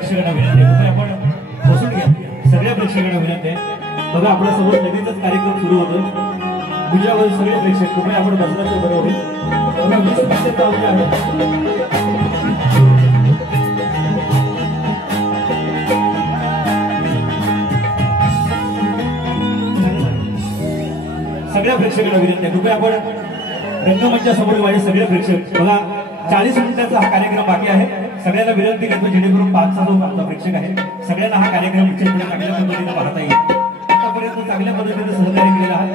प्रेक्षकांना विनंती आहे आपण बसून घ्या। सगळ्या प्रेक्षकांना विनंती आहे बघा आपल्या समोर लगेचच कार्यक्रम सुरू होतो। तुझ्यावर सगळे प्रेक्षक कृपया आपण बसला तर बरं होईल। सगळ्या प्रेक्षकांना विनंती आहे कृपया आपण रंगमंचासमोर माझे सगळे प्रेक्षक बघा 40 मिनिटांचा हा कार्यक्रम बाकी आहे। सगळ्यांना विनंती करतो जेणेकरून 5चा जो आपला प्रेक्षक आहे सगळ्यांना हा कार्यक्रम चांगल्या पद्धतीने पाहता येईल। आतापर्यंत चांगल्या पद्धतीने सहकार्य केलेलं आहे।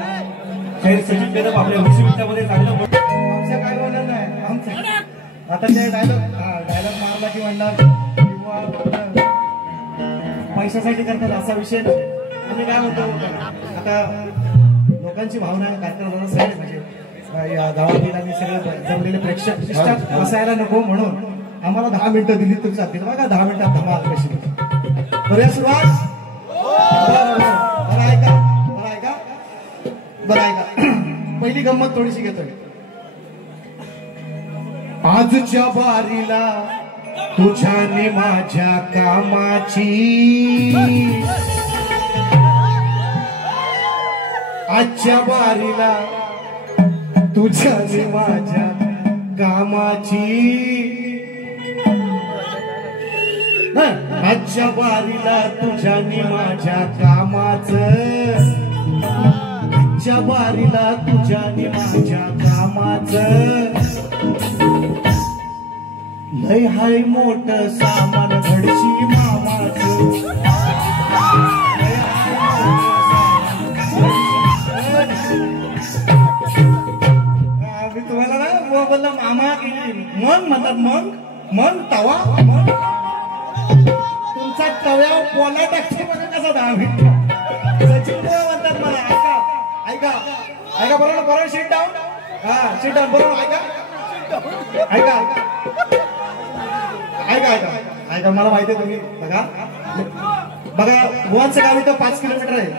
शाहीर सचिन बेदम आपल्या विश्वविद्यालयामध्ये चांगलं आमचं काय बोलणं नाही आमचं आता ते डायलॉग मारला की म्हणणार किंवा पैशासाठी करतात असा विषय नाही। आम्ही काय म्हणतो आता लोकांची भावना कार्यक्रमाला सगळे म्हणजे या गावातील आणि सगळे जमलेले प्रेक्षक असायला नको म्हणून आम्हाला 10 मिनिटं दिली तर चालतील। बघा 10 मिनिटात धमाल कशी बरं सुरुवात बरं ऐका पहिली गंमत थोडीशी घेतोय। आजच्या बारीला तुझ्याने माझ्या कामाची आजच्या बारीला तुझ्याने माझ्या कामाची आजच्या बारीला तुझ्याने माझ्या कामाचं आजच्या बारीला तुझ्याने माझ्या कामाचं लय हाय मोठ सामान घडशी मामाचं मी तुम्हाला ना बोलला मामा मन म्हणतात मन तवा मन तुमचा तव्या पोला टाकते बघा कसा 10 मिनिट सचिन म्हणतात मला ऐका ऐका बरोबर शीट डाऊन शीट डाऊन बरोबर ऐका ऐका मला माहिती आहे तुम्ही बघा बुवांचं गाव इथं 5 किलोमीटर आहे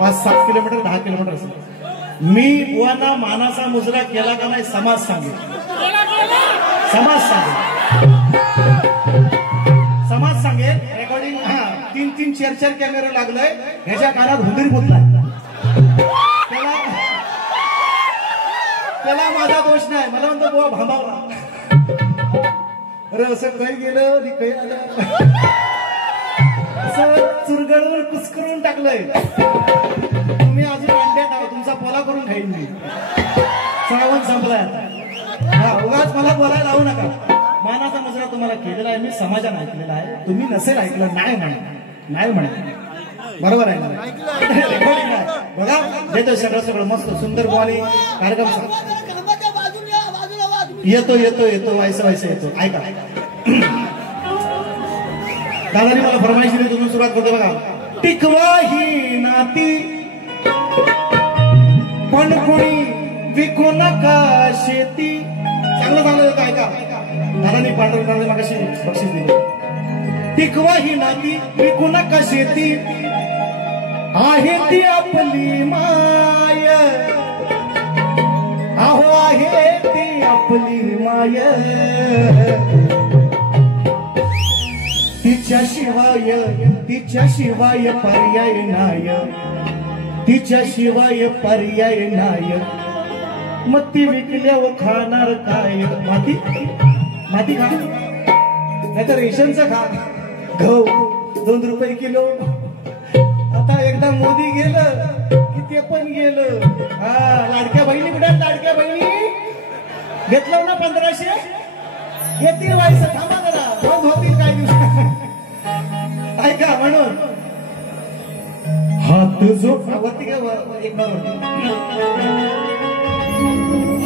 5-7 किलोमीटर 10 किलोमीटर असेल। मी बुवांना मानाचा मुजरा केला का नाही समाज सांगेल रेकॉर्डिंग 3-3 4-4 कॅमेरा लागलाय ह्याच्या कानात हुंदरी बोललाय त्याला माझा दोष नाही। मला म्हणतो बुवा भांबावला अरे असं काही गेलं काही आलं असं चुरगडवर कुस्करून टाकलंय। तुम्ही अजून अंड्यात आहो तुमचा पोला करून खाईन मी श्रावण संपलाय आता उगाच मला बोलायला लावू नका। मानाचा मुजरा तुम्हाला केलेला आहे मी समाजाने ऐकलेला आहे तुम्ही नसेल ऐकलं नाही म्हणा बरोबर आहे ना बघा देतो सगळं मस्त सुंदर बोली कार्यक्रम येतो व्हायचं येतो। ऐका दादानी मला फरमाईश दिली तुम्ही सुरुवात करतो बघा टिकवा ही नाती पण कोणी विकू नका शेती चांगलं येतं। ऐका दादानी पांढरं मागाशी बक्षीस दिलं टिकवा ही नाती विकू नका शेती आहे ती आपली माय अहो आहे ती आपली माय तिच्याशिवाय पर्याय नाही तिच्याशिवाय पर्याय नाही मग ती विकल्यावर खाणार काय माती खा नाही तर रेशनचं खा गहू 2 रुपये किलो आता एकदा मोदी गेलं की ते पण गेलं लाडक्या बहिणी कुठे लाडक्या बहिणी घेतलं ना 1500 येतील व्हायचं थांबा जरा बंद होतील काही दिवस ऐका म्हणून हात वरती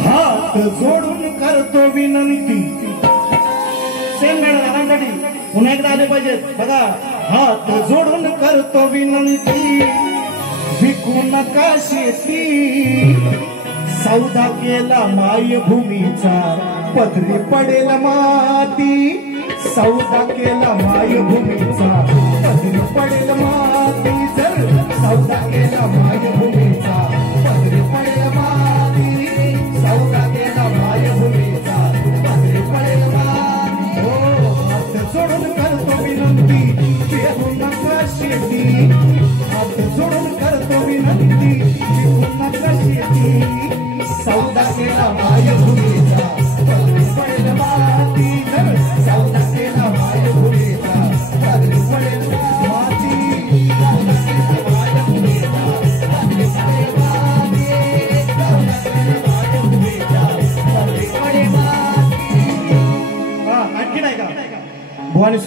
हात जोडून करतो विनंती सेंगासाठी पुन्हा एकदा आले पाहिजेत बघा हात जोडून करतो विनंती विकू नका शेती सौदा केला मायभूमीचा पदरी पडेल माती सौदा केला मायभूमीचा पदरी पडेल माती जर सौदा केला मायभूमीचा पदरी पडेल माती सौदा केला मायभूमीचा पदरी पडेल माती हो हात जोडून करतो विनंती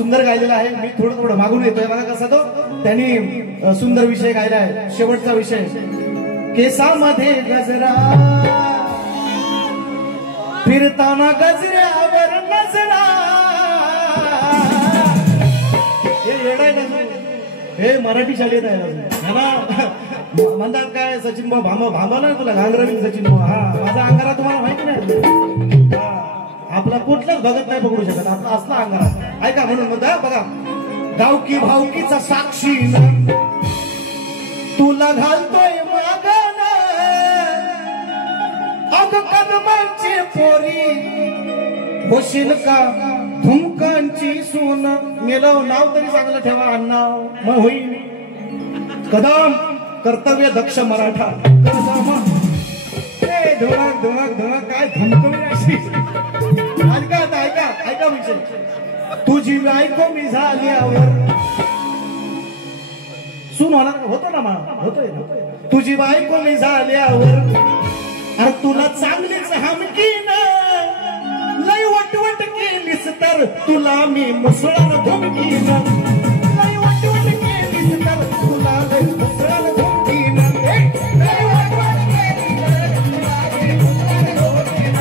सुंदर गायलेला आहे. मी थोडं मागून येतोय बघा कसा तो त्यांनी सुंदर विषय गायला आहे. शेवटचा विषय केसामध्ये गजरा फिरताना गजऱ्यावर नजरा. हे येडाय ना हे मराठी शाळेत आहे म्हणतात काय सचिन भाऊ भांबा ना तुला घांगरवी सचिन भाऊ. हा माझा अंगारा तुम्हाला माहिती नाही. आपला कुठलाच भगत नाही पकडू शकत आपला असला अंगारा. ऐका म्हणून म्हणता बघा गावकी भावकीचा साक्षी तुला घालतोय मागण अग कदमांची पोरी होशील का धुमकांची सून. मेलं नाव तरी चांगलं ठेवा अण्णा मग होईल. कदम कर्तव्य दक्ष मराठा धोळक धोळक धोळक काय धमकवली अशी. ऐका विषय तुझी बायको मी झाल्यावर सून होणार होतो ना मा होतोय ना. तुझी बायको मी झाल्यावर अरे तुला चांगलीच हमकीन लय वटवट केलीस तर तुला मी मुसळान धमकीन. लय वटवट केलीस तर तुला लय मुसळान धमकीन. लय वटवट केलीस तर तुला लय मुसळान धमकीन.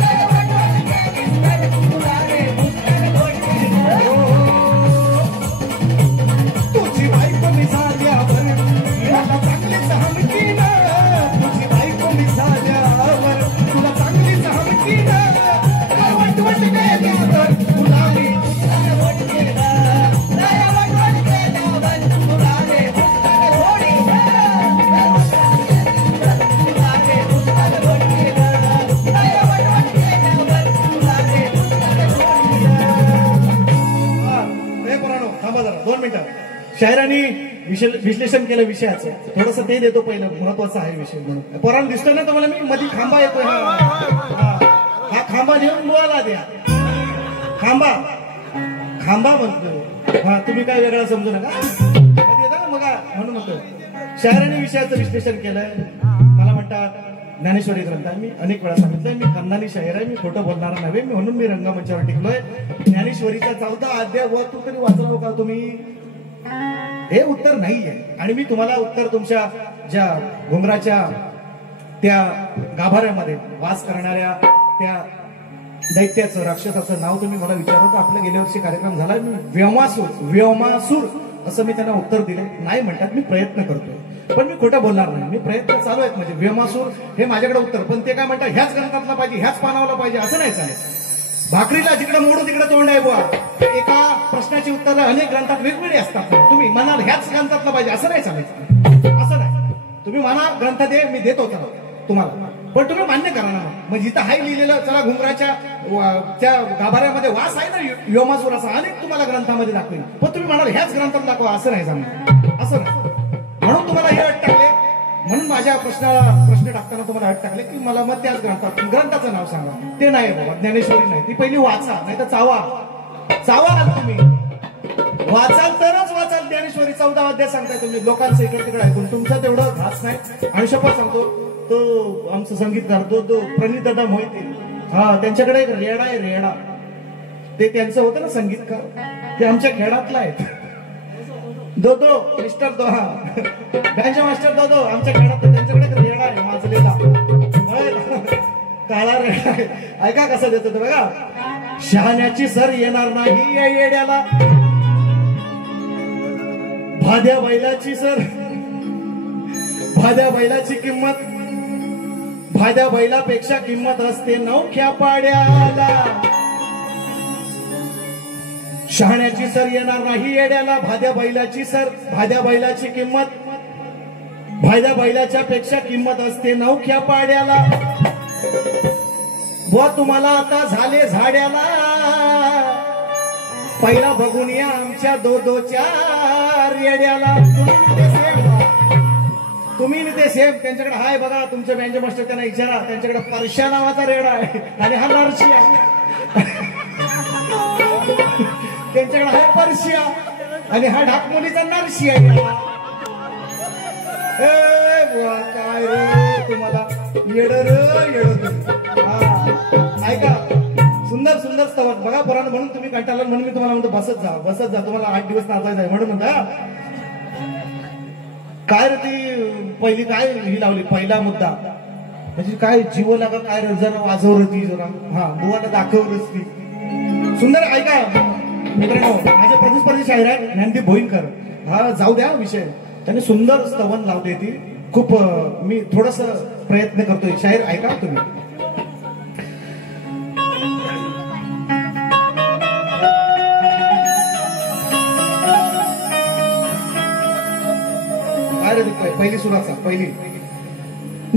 लय वटवट केलीस तर तुला लय मुसळान धमकीन. तुझी बायको मी झाल्यावर मला चांगलीच हमकीन. तुझी बायको मी झाल्यावर तुला चांगलीच हमकीन. शायरांनी विश्लेषण केलं विषयाचं थोडंसं ते देतो पहिलं महत्वाचं आहे विषय म्हणून. पोरांना दिसतो ना तुम्हाला मी मध्ये खांबा येतोय. हा खांबा घेऊन बोला द्या. खांबा म्हणतो. हा तुम्ही काय वेगळा समजू नका बघा म्हणून म्हणतो. शायरांनी विषयाचं विश्लेषण केलंय. मला म्हणतात ज्ञानेश्वरी ग्रंथ मी अनेक वेळा सांगितलंय मी खानदानी शाहीर आहे. मी खोटं बोलणार नव्हे म्हणून मी रंगमंचावर टिकलोय. ज्ञानेश्वरीचा 14 अध्याय व तू तरी वाचला का तुम्ही. हे उत्तर नाहीये. आणि मी तुम्हाला उत्तर तुमच्या ज्या घुंगराच्या त्या गाभाऱ्यामध्ये वास करणाऱ्या त्या दैत्याचं राक्षसाचं नाव तुम्ही मला विचारलं. आपल्या गेल्या वर्षी कार्यक्रम झाला. मी व्योमासूर असं मी त्यांना उत्तर दिले. नाही म्हणतात मी प्रयत्न करतोय पण मी खोटं बोलणार नाही. मी प्रयत्न चालू आहेत म्हणजे व्योमासूर हे माझ्याकडे उत्तर. पण ते काय म्हणतात ह्याच ग्रंथातला पाहिजे ह्याच पानावला पाहिजे असं नाही चालेल. भाकरीला जिकडे मोडू तिकडे तोंड आहे बुवा. एका प्रश्नाची उत्तर अनेक ग्रंथात वेगवेगळी असतात. तुम्ही म्हणाल ह्याच ग्रंथातलं पाहिजे असं नाही चालायचं. असं नाही. तुम्ही म्हणा ग्रंथ दे मी देतो तुम्हाला पण तुम्ही मान्य करा ना. मग जिथं हाय लिहिलेलं चला घुंगराच्या त्या गाभाऱ्यामध्ये वास आहे ना व्योमासूर असा अनेक तुम्हाला ग्रंथामध्ये दाखवेल. पण तुम्ही म्हणाल ह्याच ग्रंथात दाखवा असं नाही सांगणार. असं नाही. म्हणून तुम्हाला हे अट टाकले. म्हणून माझ्या प्रश्न टाकताना तुम्हाला अट टाकले की मला मग त्याच ग्रंथाचं नाव सांगा. ते नाही बाबा ज्ञानेश्वरी नाही. ती पहिली वाचा नाही तर चावा तुम्ही वाचाल तरच वाचाल. ज्ञानेश्वरी 14 अध्याय सांगताय तुम्ही लोकांचं इकडे तिकडे ऐकून तुमचं तेवढं घास नाही. आणि शपथ सांगतो तो आमचा संगीतकार तो प्रणित दादा मोहिते हा त्यांच्याकडे एक रेडा आहे. रेडा ते त्यांचं होतं ना संगीतकार ते आमच्या खेळातला आहेत. दो मिस्टर दो हा बँचा मास्टर दो आमच्या खेळात त्यांच्याकडे एक रेडा आहे माजलेला काळा रेडा आहे. ऐका कसं देतो बघा. शहाण्याची सर येणार नाही या येड्याला. भाद्या बैलाची सर भाद्या बैलाची किंमत भाद्या बैलापेक्षा किंमत असते नवख्या पाड्याला. शहाण्याची सर येणार नाही येड्याला. भाद्या बैलाची किंमत भाद्या बैलाच्या पेक्षा किंमत असते नवख्या पाड्याला. व तुम्हाला आता झाले झाड्याला पहिला बघून या आमच्या दोच्या रेड्याला. तुम्ही ते सेम त्यांच्याकडे हाय बघा. तुमचे बँजो मास्टर त्यांना विचारा. त्यांच्याकडे परश्या नावाचा रेडा आहे आणि हा नरशिया. त्यांच्याकडे हाय परशिया आणि हा ढाकमुलीचा नरशिया. काय रे तुम्हाला येड ऐका सुंदर सुंदर सुंदर स्तवन बघा पोरांनो, म्हणून तुम्ही कंटाळला म्हणून मी तुम्हाला म्हणतो बसत जा तुम्हाला 8 दिवस नाचायचं आहे म्हणून म्हणता. काय रे ती पहिली काय ही लावली पहिला मुद्दा म्हणजे काय जीव लागा काय रे जरा वाजवलं ती जरा हा बुवाला दाखवलंच ती सुंदर. ऐका मित्रांनो, माझ्या प्रतिस्पर्धी शाहीर आहे ज्ञानदीप भोईरकर, हा जाऊ द्या विषय, त्याने सुंदर स्तवन लावले ती खूप. मी थोडस प्रयत्न करतोय. शाहीर ऐका तुम्ही. पहिली सुराचा पहिली.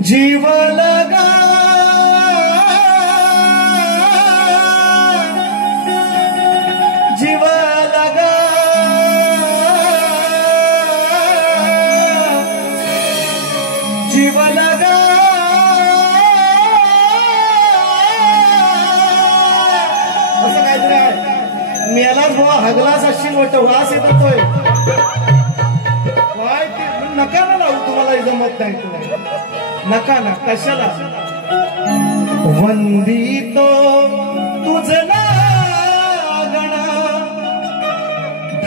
जीव लगा जीव लगा जीव लगा असं काहीतरी आहे. मेलाच बुवा हगलाच असशील वाटतं, वास येतोय. नका ना लावू, तुम्हाला जमत नाही तुला, नका ना कशाला. वंदितो तुझ लागणा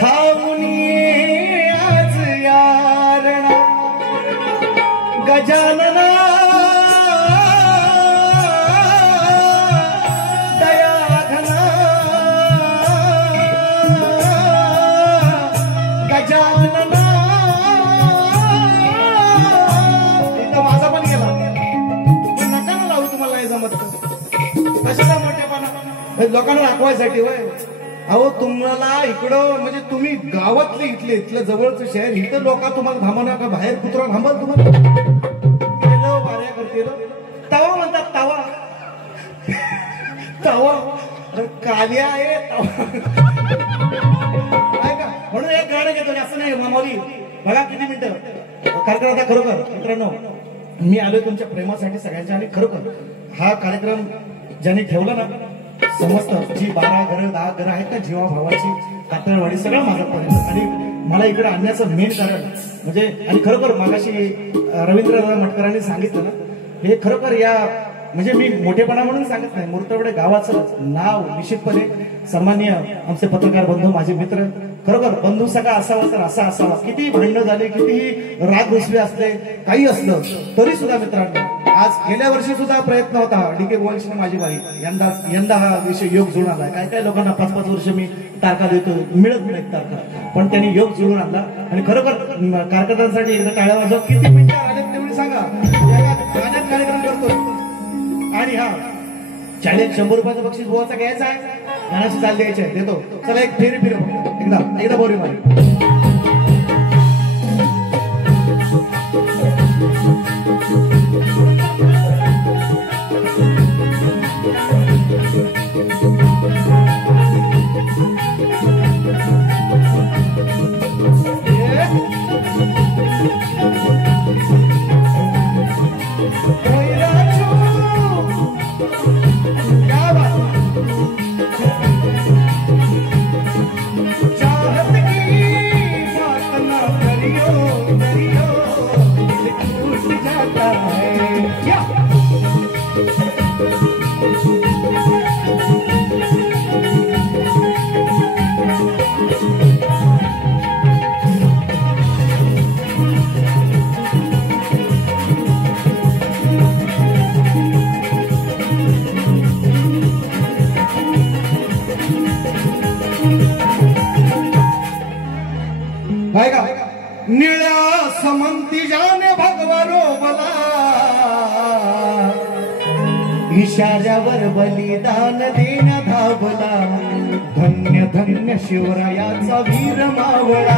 धावणी आज यारणा गजानना दयाघना गजानना. कशाला मोठेपणा लोकांना दाखवायसाठी वय. अहो तुम्हाला इकडं म्हणजे तुम्ही गावातले इथलं जवळचं शहर इथं लोक तुम्हाला थांबवणार का? बाहेर कुत्रा थांबल तुम्हाला बाऱ्या करते तवा म्हणतात तवा तवा कालिया आहे का म्हणून एक गाणं घेतो असं नाही मामावली. बघा किती मिनिटं कार्यक्रम आता. खरोखर मित्रांनो मी आलोय तुमच्या प्रेमासाठी सगळ्यांच्या, आणि खरोखर हा कार्यक्रम ज्यांनी ठेवला ना समजतं जी 12 घरं 10 घरं आहेत ना जीवा भावाची कातळवाडी सगळं माझ्यापर्यंत. आणि मला इकडे आणण्याचं मेन कारण म्हणजे, आणि खरोखर मागाशी रवींद्र मटकरांनी सांगितलं ना हे खरोखर या म्हणजे मी मोठेपणा म्हणून सांगत नाही, मुर्तवडे गावाचं नाव निश्चितपणे सन्माननीय आमचे पत्रकार बंधू माझे मित्र खरोखर बंधू सगळा असावा तर असा असावा. किती भांडणं झाले कितीही राग रुसवे असले काही असलं तरी सुद्धा मित्रांनो आज गेल्या वर्षी सुद्धा प्रयत्न होता DK गोवंशी माझी बाई यंदा हा विषय योग जुळून आला. काय काय लोकांना 5-5 वर्ष मी तारखा देतो मिळत नाहीत तारखा, पण त्यांनी योग जुळून आणला. आणि खरोखर कार्यकर्त्यांसाठी एकदा टाळ्या वाजवा. किती मिनिटं आले तेवढी सांगा, गाण्यात कार्यक्रम करतो. आणि हा चॅलेंज 100 रुपयाचं बक्षीस गोवाचा घ्यायचा आहे, गाण्याची चाल द्यायची आहे, देतो. चला एक फेरी फिरव एकदा बोरी मारी. निळ्या समंती जाने भगवा रोबला इशाऱ्यावर बलिदान देण्या धावला. धन्य धन्य शिवरायाचा वीर मावळा.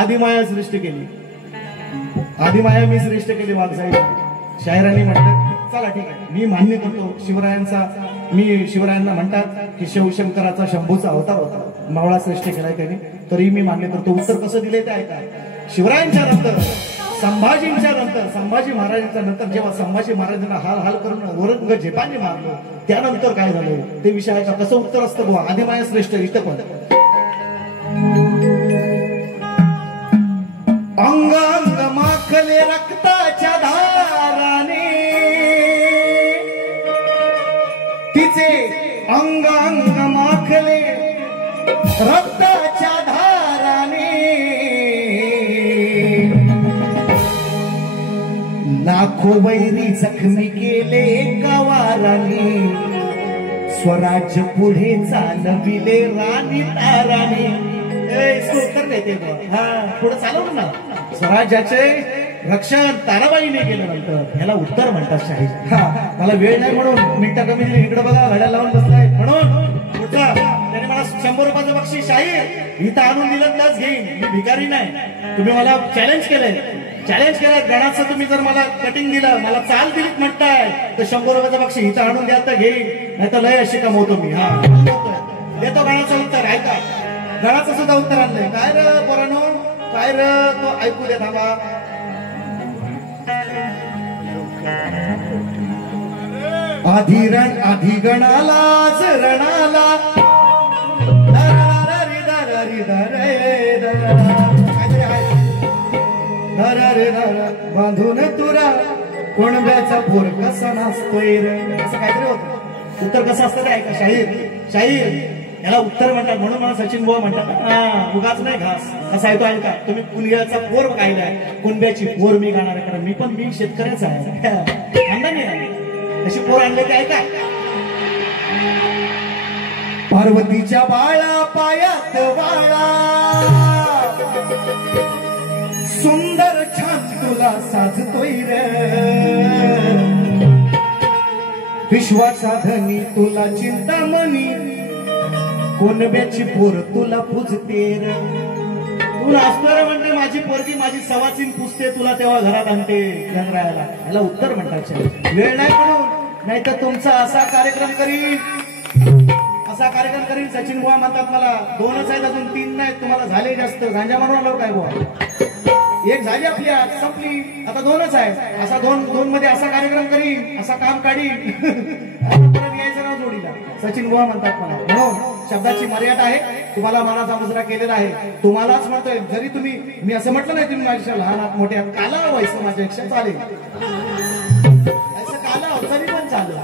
आदिमाया सृष्टी केली, आदिमाया मी सृष्टी केली वाघसाहेब. शाहिरांनी म्हणतात चला ठीक आहे मी मान्य करतो शिवरायांचा, मी शिवरायांना म्हणतात की शिवशंकराचा शंभूचा अवतार होता, मावळा श्रेष्ठ केलाय त्यांनी, तरी मी मान्य करतो. उत्तर कसं दिले ते ऐका. शिवरायांच्या नंतर संभाजी महाराजांच्या नंतर जेव्हा संभाजी महाराजांना हाल हाल करून औरंगजेबाने मारलं त्यानंतर काय झालं ते विषयाचं कसं उत्तर असतं बुवा. आदिमाया श्रेष्ठ इथं पण अंग अंग माखले रक्ताच्या धाराने लाखो वैरी जखमी केले गवाराने स्वराज्य पुढे चालविले राणी ताराने इसको उत्तर देते हा पुढे चालव ना स्वराज्याचे रक्षण ताराबाईने केलं म्हणतं ह्याला उत्तर म्हणतात शाहीर हा मला वेळ नाही म्हणून मिनिटं कमी दिली इकडे बघा घड्याळ लावून बसलाय म्हणून पुढचा त्याने मला 100 रुपयाचं बक्षीस शाहीर इथं आणून दिलं त्याच घेईन मी भिकारी नाही तुम्ही मला चॅलेंज केलंय गणाचं तुम्ही जर मला कटिंग दिलं मला चाल दिलीत म्हणताय तर 100 रुपयाचं बक्षीस इथं आणून द्या तर घेईन नाही तर लय अशी कमवतो मी हा देतो गणाचं उत्तर ऐका गणाचं सुद्धा उत्तर आणलंय काय र पोरानो काय र तो ऐकू दे थांबा आधी गणाला रणाला बांधून तुरा कोणब्याचा पोर कसा नाचतोय रे असं काहीतरी होतं उत्तर कसं असतं काय का शाहीर याला उत्तर म्हणतात म्हणून मला सचिन बुवा म्हणतात उगाच नाही घास कसा आहे तो ऐका तुम्ही कुणब्याचा पोर गायलाय कुणब्याची पोर मी गाणार आहे कारण मी शेतकऱ्याचा आहे तशी पोर आणले ते ऐका पार्वतीच्या बाळा पायात वाळा सुंदर छान तुला साजतोय रे विश्वाचा धनी तुला चिंतामणी कोणब्याची पोर तुला पूजते रे तुला असणार म्हणते माझी पोरगी माझी सवासीन पुजते तुला तेव्हा घरात आणते गणरायाला याला उत्तर म्हणतात वेळ नाही म्हणून नाही तर तुमचा असा कार्यक्रम करीन सचिन बुवा म्हणतात मला 2च आहेत अजून 3 नाहीत तुम्हाला झाले जास्त गांजा मारून आलो काय बुवा एक झाली आपली आज संपली आता 2च आहे असा दोन मध्ये असा कार्यक्रम करीन असा काम काढीन परत यायचं नाव जोडीला सचिन बुवा म्हणतात मला म्हणून शब्दाची मर्यादा आहे तुम्हाला मनाचा मुजरा केलेला आहे तुम्हालाच म्हणतोय जरी तुम्ही मी असं म्हटलं नाही तुम्ही माझ्या लहान मोठ्या काला व्हायचं माझ्यापेक्षा चालेल असं काला तरी पण चालेल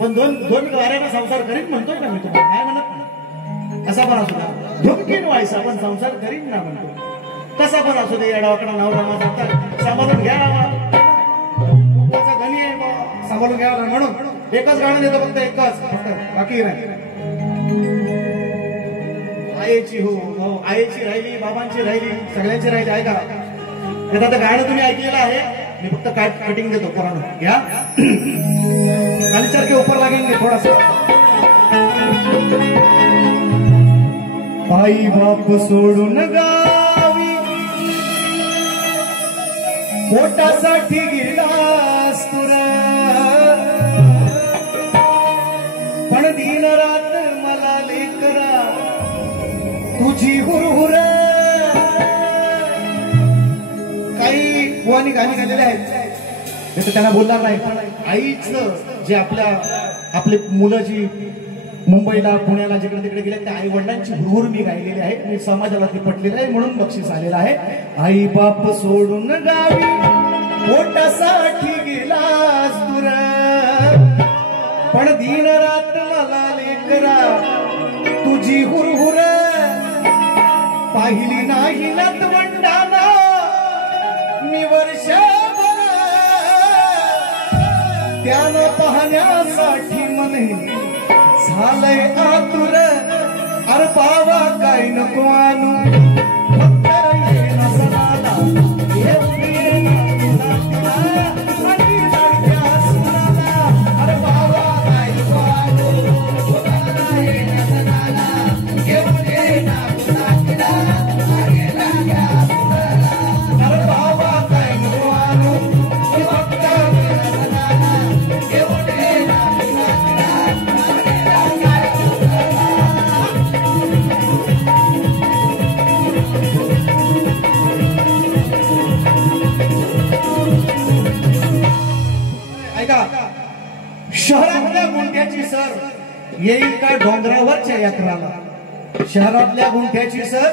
पण दोन वाऱ्याचा संसार करीन म्हणतोय ना मी तुम्हाला काय म्हणत असा पण असू द्या धुमकीन व्हायचा पण संसार करीन ना म्हणतो कसा पण असू दे येडावाकडा नवरा माझा सांभाळून घ्या धनी आहे सांभाळून घ्यावा म्हणून एकच गाणं देतो फक्त एकच बाकी नाही आईची हो आईची राहिली बाबांची राहिली सगळ्यांची राहिली ऐका आता गाणं तुम्ही ऐकलेलं आहे मी फक्त कटिंग देतो पोरांना घ्या खाली चरके ऊपर लागेंगे थोड़ा सा आई बाप सोडून गावी पोटासाठी गेलास तुरा पण दिन रात मला लेकरा तुझी हुरहुर काही बुवानी गाणी गालेले आहेत त्यांना बोलणार नाही आईच जे आपली मुलं जी मुंबईला पुण्याला जिकडे तिकडे गेले त्या आई वडिलांची हुरहुर मी गायलेली आहे आणि समाजाला ती पटलेलं आहे म्हणून बक्षीस आलेलं आहे आई बाप सोडून गावी पोटासाठी गेलास तुरा पण दिन रात मला लेकरा तुझी हुरहुर पाहिली नाही नातवंडाना मी वर्षभर त्यानं पाहण्यासाठी मने झालंय आतुर अरे बाबा काय नको आणू शहरातल्या गुंठ्याची सर येईल का डोंगरावरच्या यात्राला शहरातल्या गुंठ्याची सर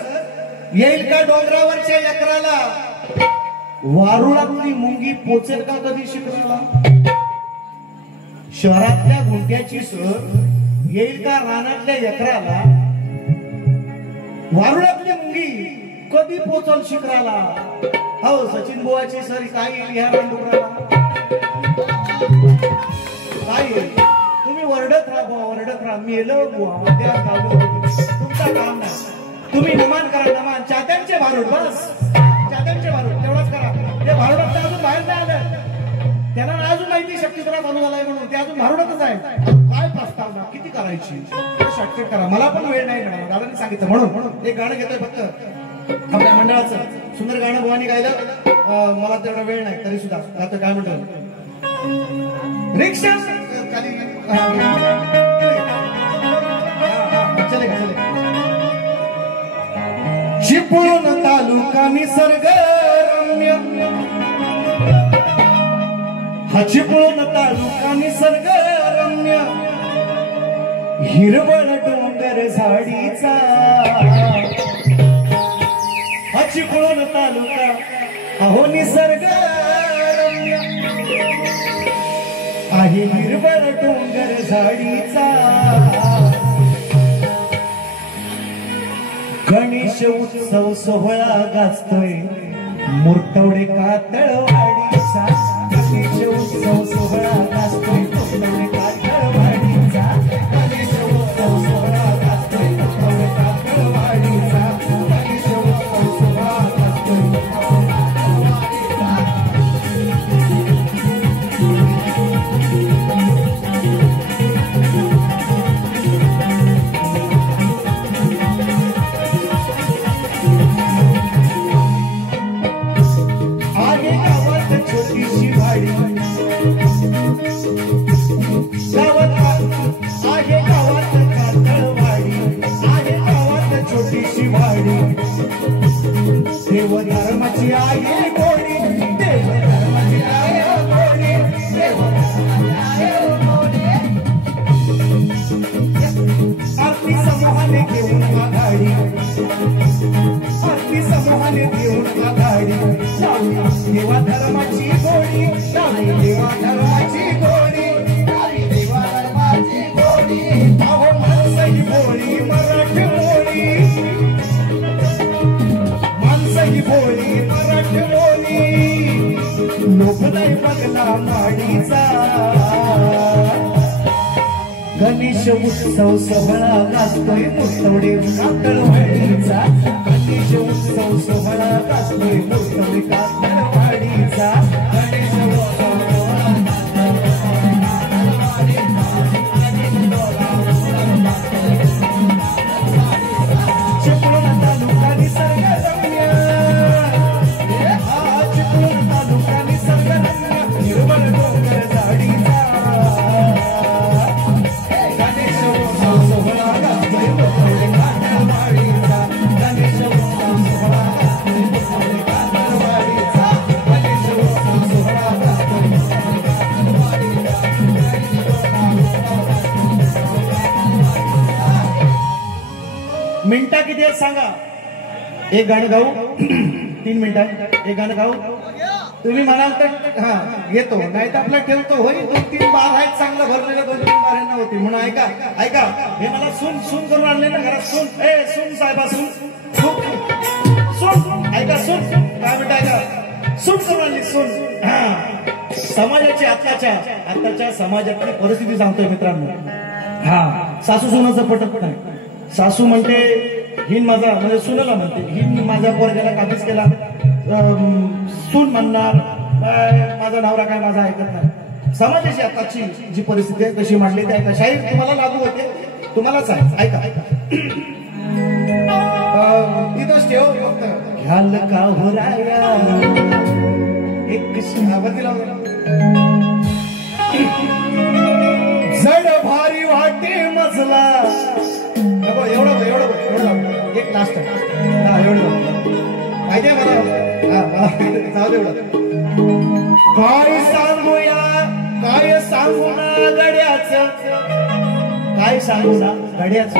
येईल का डोंगरावरच्या यात्राला वारुळातली मुंगी पोचेल का कधी शिखराला शहरातल्या गुंठ्याची सर येईल का रानातल्या यात्राला वारुळातली मुंगी कधी पोचल शिखराला हो सचिन बुवाची सर काय येईल ह्या रानडुकराला काय तुम्ही वरडत राहा मेलो बुवा तुमचा काम नाही. तुम्ही नमान करा, नमान चात्यांचे भारूड, बस चात्यांचे भारूड तेवढंच करा. ते भारूड अजून बाहेर नाही आलं, त्यांना अजून माहिती शक्तीपणा चालू झालाय म्हणून ते अजून भारूडच आहे. काय प्रस्तावना किती करायची, शॉर्टकट करा. मला पण वेळ नाही मिळाला, दादांनी सांगितलं म्हणून एक गाणं घेतोय फक्त आपल्या मंडळाचं. सुंदर गाणं भवानी गायलं, मला तेवढा वेळ नाही तरी सुद्धा आता काय म्हणतो रिक्षा खाली चले का चले. चिपळूण तालुका निसर्ग रम्य, हा चिपळूण तालुका निसर्ग रम्य, हिरवळ डोंगर झाडीचा. हा चिपळूण तालुका अहो निसर्ग रम्य आहे, हिरवळ डोंगर झाडीचा. गणेश उत्सव सोहळा गाजतोय मुर्तवडे कातळवाडीचा. गणेश उत्सव सोहळा गाजतोय मुर्तवडे कातळवाडीचा. गणेश उत्सव सोहळा गाजतोय मुर्तवडे कातळवाडीचा. गणेश उत्सव सोहळा गाजतोय मुर्तवडे कातळवाडीचा. देव धर्माची आहे गोडी, देव धर्माची आहे गोडी, देव धर्माची आहे गोडी. आरती समूहाने घेऊन आघाडी, आरती समूहाने घेऊन आघाडी. देवा धर्माची गोडी, देवा धर्माची गोडी, देवा धर्माची गोडी. अहो माणसं ही बोली मराठी बोली, ही बोली मराठी बोली. लोक नाही बघला माडीचा. गणेश उत्सव सोहळा गाजतोय मुर्तवडे कातळवाडीचा. गणेश उत्सव सोहळा गाजतोय मुर्तवडे कातळवाडीचा. गणेश उत्सव चिपळूण तालुका निसर्ग रम्य, चिपळूण तालुका निसर्ग रम्य, हिरवळ डोंगर झाडीचा. गणेश उत्सव सोहळा गाजतोय मुर्तवडे कातळवाडीचा. गणेश उत्सव सोहळा गाजतोय मुर्तवडे कातळवाडीचा. गणेश उत्सव सोहळा गाजतोय मुर्तवडे कातळवाडीचा. मिनिटा किती आहेत सांगा. एक गाणं गाऊ 3 मिनिटात एक गाणं गाऊ. तुम्ही म्हणाल तर हा घेतो, नाही तर आपला ठेवतो. होई 2-3 बार आहेत चांगलं भरलेलं, 2-3 बारांना होती म्हणून. ऐका ऐका, हे मला सून करून आणले ना घरात. सून साहेबा सून ऐका, सून काय म्हणता, ऐका सून करून आणली सून. समाजाची आताच्या समाजातली परिस्थिती सांगतोय मित्रांनो. हा सासू सुनाचं पटत नाही. सासू म्हणते हिन माझा म्हणजे सुनेला म्हणते हिन माझ्या पोरग्याला काबीज केला. सून म्हणणार माझा नवरा काय माझा ऐकत नाही. समाजाची आताची जी परिस्थिती आहे कशी मांडली ते ऐका. शाहीर तुम्हाला लागू होते, तुम्हालाच आहे. ऐका तिथंच ठेव फक्त. घ्याल का हो राया एक जड भारी वाटे मजला. एवढं एक लास्ट एवढं माहिती आहे मला. काय सांगूया, काय सांगू ना गड्याचं, काय सांगू ना गड्याचं.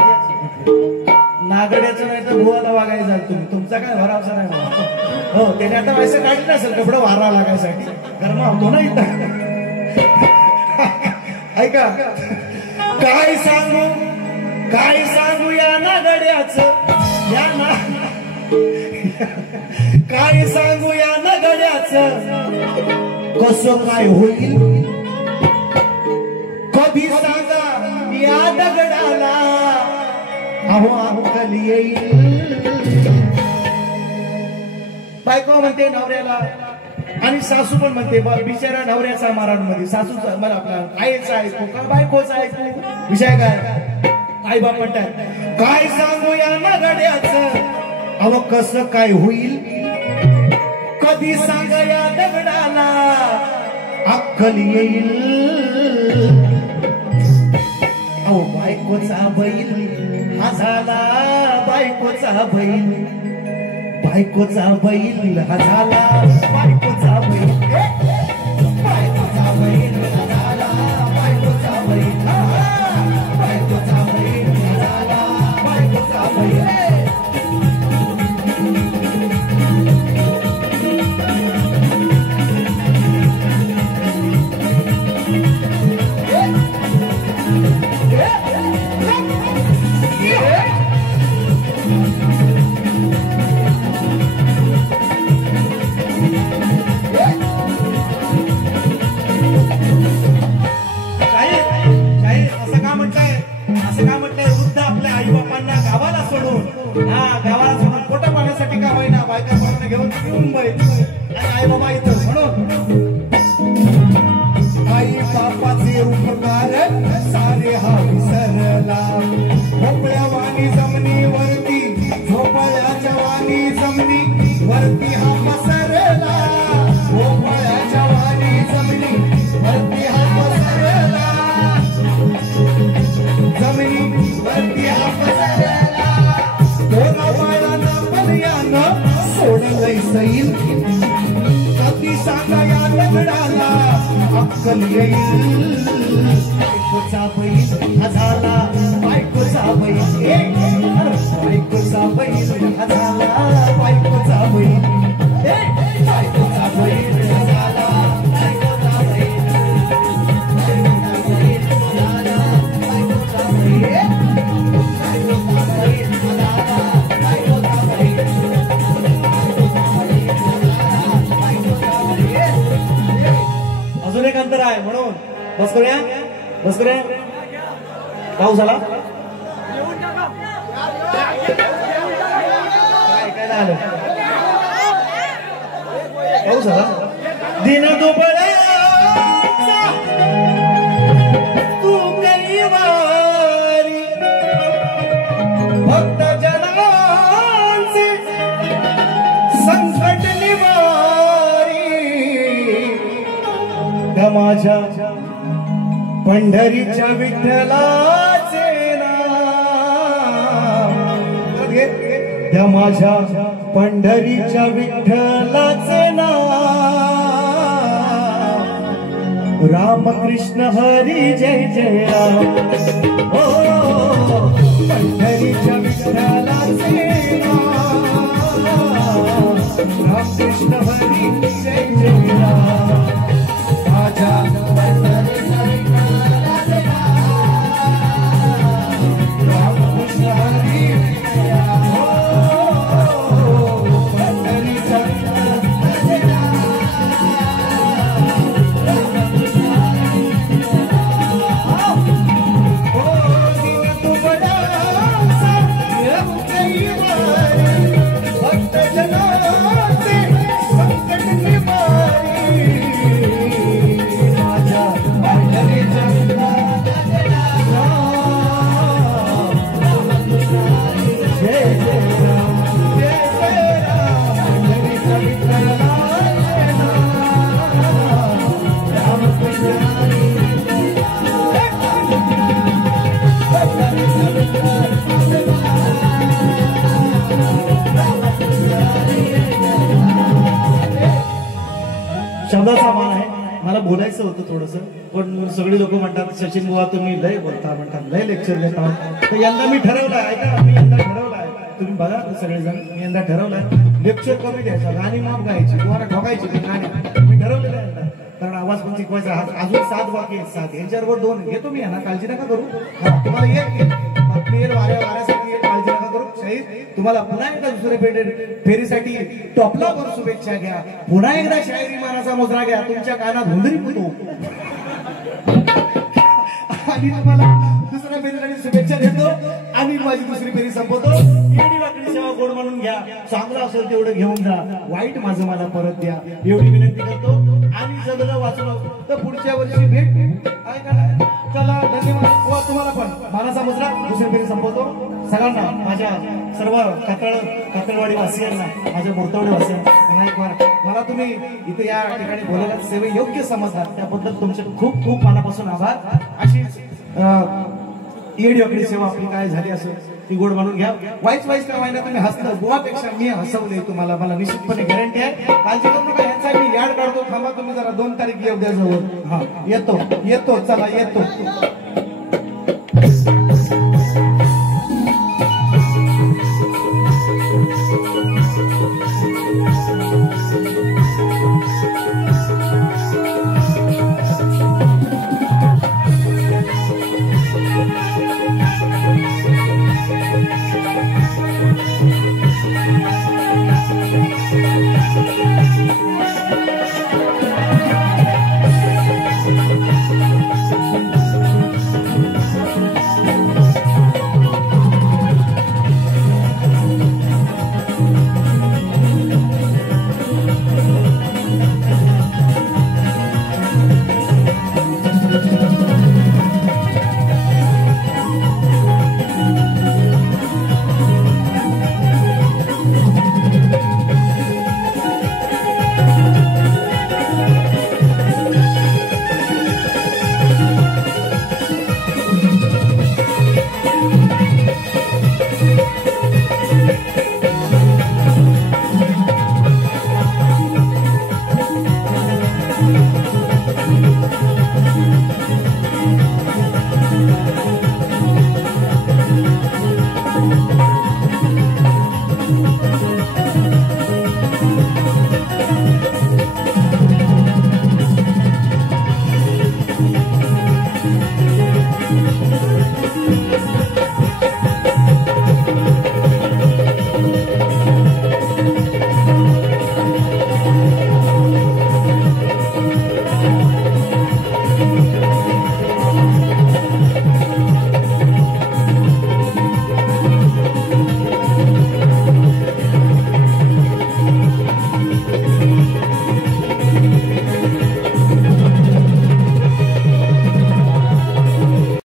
नागड्याचं नाही तर भुवाला वागायचं झालं तुम्ही. तुमचा काय भरावसा नाही मला. हो त्याने आता पैसे काढले नसेल कपडे वारा लागायसाठी. गरमा होतो ना इथं. ऐका काय सांगू या नागड्याचं, या ना काय सांगू या नगड्याचं कसं काय होईल. अहो अक्कल येईल. बायको म्हणते नवऱ्याला आणि सासू पण म्हणते बिचारा नवऱ्याचा मराठमध्ये सासूचा मला आपला आईचा ऐकू का बायकोचा ऐकू. विषय काय आई बाप म्हणतात काय सांगू या नगड्याचं. अहो कसं काय होईल कधी सांगा या दगडाला अक्कल येईल. अहो बायकोचा बैल हा झाला बायकोचा बैल. बायकोचा बैल हा झाला बायकोचा बैल. बायकोचा बैल हा झाला बायकोचा बैल. बायकोचा बैल हा झाला बायकोचा बैल. घेऊन मुंबई आणि आई बाबा इथं म्हणून आई बापाचे उपकार सारे हा विसरला. भोपळ्या वाणी जमिनीवरती झोपळ्याच्या वाणी जमिनी वरती हा पसरला. भोपळ्याच्या वाणी जमिनी वरती हा पसरला. जमिनी वरती हा पसरला. दोन बाळांना पर्यानं सोडलंय सैल. कधी सांगा या दगडाला अक्कल येईल. बायकोचा बैल हा झाला बायकोचा बैल. बायकोचा बैल हा झाला बायकोचा बैल. बायकोचा बैल हा झाला बायकोचा बैल. बायकोचा बैल हा झाला बायकोचा बैल. बायकोचा बैल हा झाला बायकोचा बैल. अजून एक अंतर आहे म्हणून बस करूया बस करूया. पाऊस झाला काय झालं पाऊस झाला. दिन दुबळ्याचा तू कैवारी भक्त जनांचे संकट निवारी. माझ्या पंढरीच्या विठ्ठलाचे नाम. त्या माझ्या पंढरीच्या विठ्ठलाचे नाम. रामकृष्ण हरी जय जय राम. हो पंढरीच्या विठ्ठलाचे नाम. रामकृष्ण हरी जय जय राम. शब्दाचा मान आहे. मला बोलायचं होतं थोडस पण सगळी लोक म्हणतात सचिन बुवा तुम्ही लय बोलता म्हणतात लय लेक्चर देता. तर यंदा मी ठरवलं आहे ऐका मी यंदा ठरवलं आहे तुम्ही बघा सगळेजण मी यंदा ठरवलंय लेक्चर कमी द्यायचं गाणी माप गायची तुम्हाला ठोकायची गाणी मी ठरवलेलं आहे यंदा. कारण आवाज पण शिकवायचा. अजून 7 वाक्य आहेत 7 यांच्यावर 2 घेतो मी यांना काळजी नका करू. तुम्हाला एक वाऱ्यासाठी काळजी नका करू. शाहीर तुम्हाला पुन्हा एकदा दुसऱ्या फेरीसाठी टॉपला वर शुभेच्छा घ्या. पुन्हा एकदा शायरी मानाचा मुजरा घ्या. तुमच्या कानात हुंदरी पुतो आणि तुम्हाला दुसऱ्या फेरीसाठी शुभेच्छा देतो आणि माझी दुसरी फेरी संपवतो. एवढी वाकडी सेवा गोड म्हणून घ्या, चांगलं असेल तेवढं घेऊन जा, वाईट माझं मला परत द्या एवढी विनंती करतो. आणि जगलं वाचलं तर पुढच्या वर्षी भेट काय काय. चला धन्यवाद. व तुम्हाला पण मानाचा मुजरा दुसरी फेरी संपवतो. सगळ्यांना माझ्या सर्व कातळवाडी वासियांना, माझ्या मोरतवडे वासियांना पुन्हा एक वार मला तुम्ही इथे या ठिकाणी बोलायला सेवे योग्य समजतात त्याबद्दल तुमचे खूप खूप मनापासून आभार. अशीच येडी वाकडी सेवा आपली काय झाली असेल ती गोड म्हणून घ्या. वाईच का व्हायला तुम्ही हसलं गोवापेक्षा मी हसवले तुम्हाला, मला निश्चितपणे गॅरंटी आहे. काळजी करू नका, यांचा मी याड काढतो. थांबा तुम्ही जरा 2 तारीख येऊ द्या जवळ. हा येतो चला येतो.